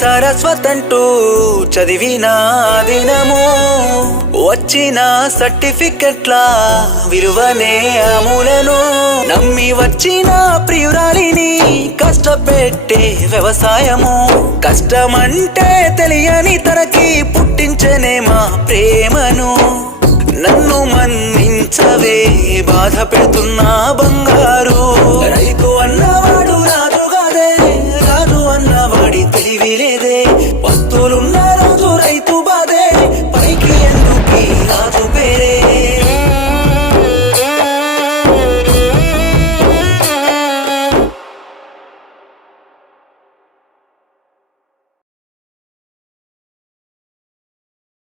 సరస్వతంటూ చదివిన దినము వచ్చిన సర్టిఫికెట్ల విలువనే అమూలను నమ్మి వచ్చిన ప్రియురాలిని కష్టపెట్టే వ్యవసాయము కష్టమంటే తెలియని తనకి పుట్టించనే మా ప్రేమను నన్ను మన్నించవే బాధ పెడుతున్నా బంగారు